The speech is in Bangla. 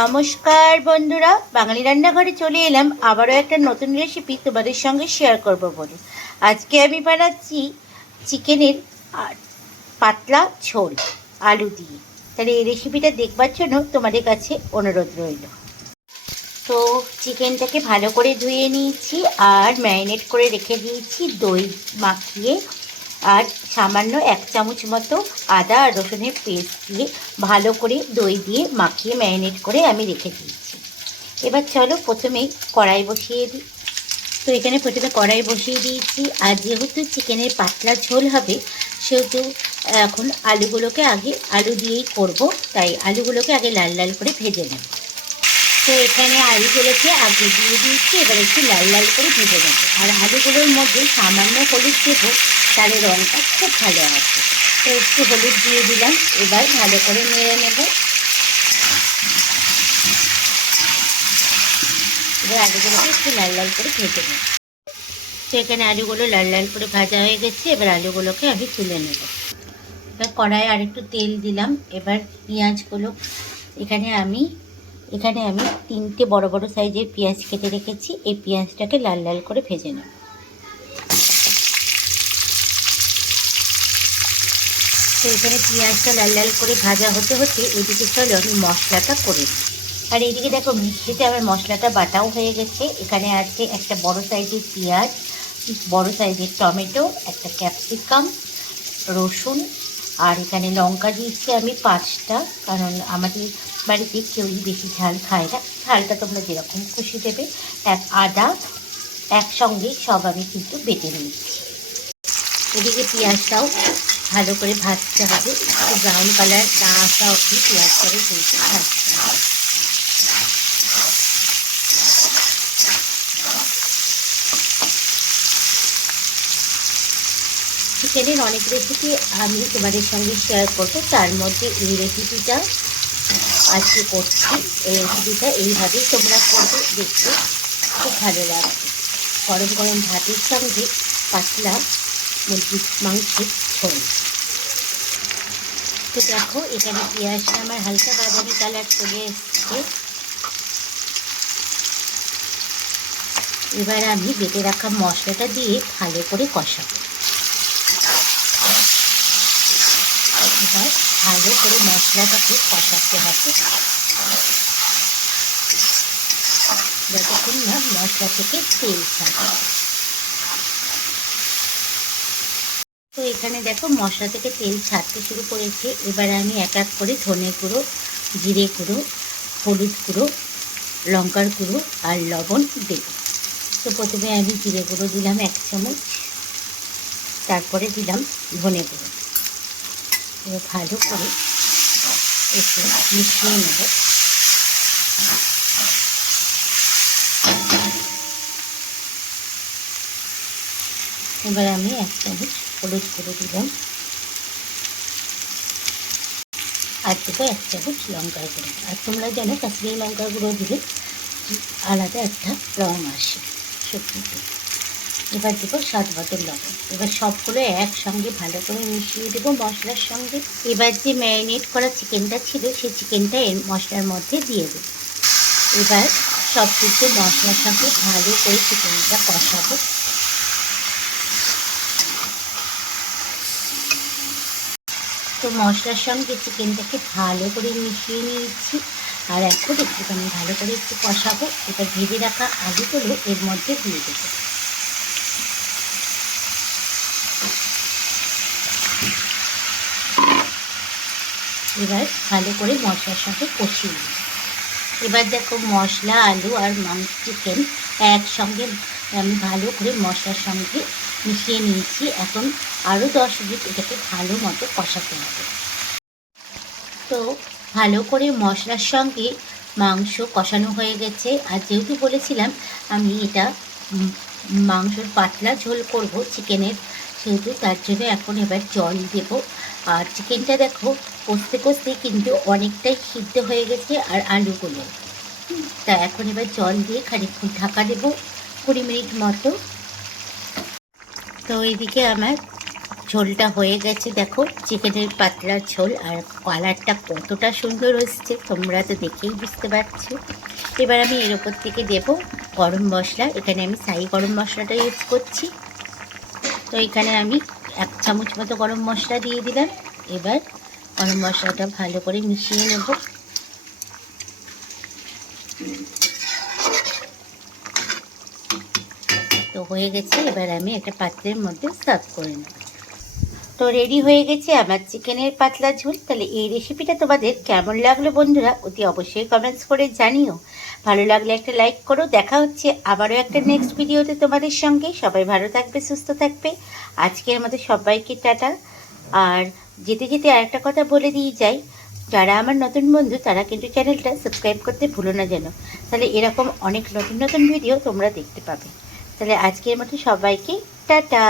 নমস্কার বন্ধুরা, বাঙালি রান্নাঘরে চলে এলাম আবারও একটা নতুন রেসিপি তোমাদের সঙ্গে শেয়ার করব বলে। আজকে আমি বানাচ্ছি চিকেনের পাতলা ঝোল আলু দিয়ে। তাহলে এই রেসিপিটা দেখবার জন্য তোমাদের কাছে অনুরোধ রইল। তো চিকেনটাকে ভালো করে ধুয়ে নিয়েছি আর ম্যারিনেট করে রেখে দিয়েছি দই মাখিয়ে, আর সামান্য 1 চামচ মতো আদা আর রসুনের পেস্ট দিয়ে ভালো করে দই দিয়ে মাখিয়ে ম্যারিনেট করে আমি রেখে দিয়েছি। এবার চলো প্রথমেই কড়াই বসিয়ে দিই। তো এখানে প্রথমে কড়াই বসিয়ে দিয়েছি, আর যেহেতু চিকেনের পাতলা ঝোল হবে সেহেতু এখন আলুগুলোকে আলু দিয়েই করব, তাই আলুগুলোকে আগে লাল লাল করে ভেজে নেব। তো এখানে আলুগুলোকে আগে দিয়ে দিয়েছি, এবার একটু লাল লাল করে ভেজে নেব। আর আলুগুলোর মধ্যে সামান্য হলুদ দেবো, তাহলে রঙটা খুব ভালো আসে। তো একটু হলুদ দিয়ে দিলাম, এবার ভালো করে নেড়ে নেব। এবার আলুগুলোকে একটু লাল লাল করে ভেজে নেব। তো এখানে আলুগুলো লাল লাল করে ভাজা হয়ে গেছে, এবার আলুগুলোকে আমি তুলে নেব। এবার কড়াইয়ে আরেকটু তেল দিলাম। এবার পেঁয়াজগুলো এখানে আমি 3টে বড় বড় সাইজের পেঁয়াজ কেটে রেখেছি। এই পেঁয়াজটাকে লাল লাল করে ভেজে নেব। তো এখানে পেঁয়াজটা লাল লাল করে ভাজা হতে হতে এদিকে চলো আমি মশলাটা করে দিই। আর এইদিকে দেখো মিক্সিতে আমার মশলাটা বাটাও হয়ে গেছে। এখানে আছে একটা বড় সাইজের পেঁয়াজ, বড় সাইজের টমেটো, একটা ক্যাপসিকাম, রসুন, আর এখানে লঙ্কা দিয়েছি আমি 5টা, কারণ আমাদের বাড়িতে কেউই বেশি ঝাল খায় না। ঝালটা তোমরা যেরকম খুশি দেবে। আদা একসঙ্গে সব আমি কিন্তু বেটে নিয়েছি। এদিকে পেঁয়াজটাও ভালো করে ভাজতে হবে, একটু ব্রাউন কালার না আসা অবধি পেঁয়াজটাকে কিন্তু ভাজতে হবে। চিকেনের অনেক রেসিপি আমি তোমাদের সঙ্গে শেয়ার করবো, তার মধ্যে এই রেসিপিটা আজকে করছি। এই রেসিপিটা এইভাবেই তোমরা করবে, দেখতে খুব ভালো লাগবে। গরম গরম ভাতের সঙ্গে পাতলা মুরগির মাংসের ঝোল। তো দেখো এখানে পেঁয়াজটা আমার হালকা বাদামি কালার চলে এসছে। এবার আমি বেটে রাখা মশলাটা দিয়ে ভালো করে কষাবো। এবার ভালো করে মশলাটাকে কষাতে হবে যতক্ষণ না মশলা থেকে তেল ছাড়ে। তো এখানে দেখো মশলা থেকে তেল ছাড়তে শুরু করেছে। এবার আমি এক এক করে ধনে গুঁড়ো, জিরে গুঁড়ো, হলুদ গুঁড়ো, লঙ্কার গুঁড়ো আর লবণ দেব। তো প্রথমে আমি জিরে গুঁড়ো দিলাম 1 চামচ, তারপরে দিলাম ধনে গুঁড়ো। এবার ভালো করে একটু মিশিয়ে নেব। এবার আমি 1 চামচ হলুদ গুঁড়ো দিলাম, আর দেবো 1 চামচ লঙ্কার গুঁড়ো। আর তোমরা জানো কাশ্মীরি লঙ্কার গুঁড়ো দিলে আলাদা একটা রঙ আসে সবজিতে। এবার দেবো স্বাদ মতো লবণ। এবার সবগুলো একসঙ্গে ভালো করে মিশিয়ে দেবো মশলার সঙ্গে। এবার যে ম্যারিনেট করা চিকেনটা ছিল সেই চিকেনটা এর মশলার মধ্যে দিয়ে দেবো। এবার সব কিছু মশলার সঙ্গে ভালো করে চিকেনটা কষাবো। তো মশলার সঙ্গে চিকেনটাকে ভালো করে মিশিয়ে নিয়েছি, আর এখন একটুখানি ভালো করে একটু কষাবো। এবার ভেজে রাখা আলুগুলো এর মধ্যে দিয়ে দেবো। এবার ভালো করে মশলার সঙ্গে কষিয়ে নিই। এবার দেখো মশলা, আলু আর চিকেন একসঙ্গে আমি ভালো করে মশলার সঙ্গে মিশিয়ে নিয়েছি। এখন আরও 10 মিনিট এটাকে ভালো মতো কষাতে হবে। তো ভালো করে মশলার সঙ্গে মাংস কষানো হয়ে গেছে। আর যেহেতু বলেছিলাম আমি এটা মাংসর পাতলা ঝোল করব চিকেনের, সেহেতু তার জন্য এখন এবার জল দেব। আর চিকেনটা দেখো কষতে কষতে কিন্তু অনেকটাই সিদ্ধ হয়ে গেছে, আর আলুগুলো। তা এখন এবার জল দিয়ে খানিকক্ষণ ঢাকা দেবো 20 মিনিট মতো। তো এইদিকে আমার ঝোলটা হয়ে গেছে, দেখো চিকেনের পাতলা ঝোল, আর কালারটা কতটা সুন্দর এসছে তোমরা তো দেখেই বুঝতে পারছো। এবার আমি এর ওপর থেকে দেব গরম মশলা। এখানে আমি সাই গরম মশলাটা ইউজ করছি। তো এখানে আমি 1 চামচ মতো গরম মশলা দিয়ে দিলাম। এবার গরম মশলাটা ভালো করে মিশিয়ে নেব। তো হয়ে গেছে, এবার আমি একটা পাত্রের মধ্যে সার্ভ করে নেব। তো রেডি হয়ে গেছে আমার চিকেনের পাতলা ঝোল। তাহলে এই রেসিপিটা তোমাদের কেমন লাগলো বন্ধুরা, অতি অবশ্যই কমেন্টস করে জানিও। ভালো লাগলে একটা লাইক করো। দেখা হচ্ছে আবারও একটা নেক্সট ভিডিওতে তোমাদের সঙ্গে। সবাই ভালো থাকবে, সুস্থ থাকবে। আজকের মতো সবাইকে টাটা। আর যেতে যেতে আরেকটা কথা বলে দিয়ে যাই, যারা আমার নতুন বন্ধু তারা কিন্তু চ্যানেলটা সাবস্ক্রাইব করতে ভুলো না যেন। তাহলে এরকম অনেক নতুন নতুন ভিডিও তোমরা দেখতে পাবে। তাহলে আজকের মতো সবাইকে টাটা।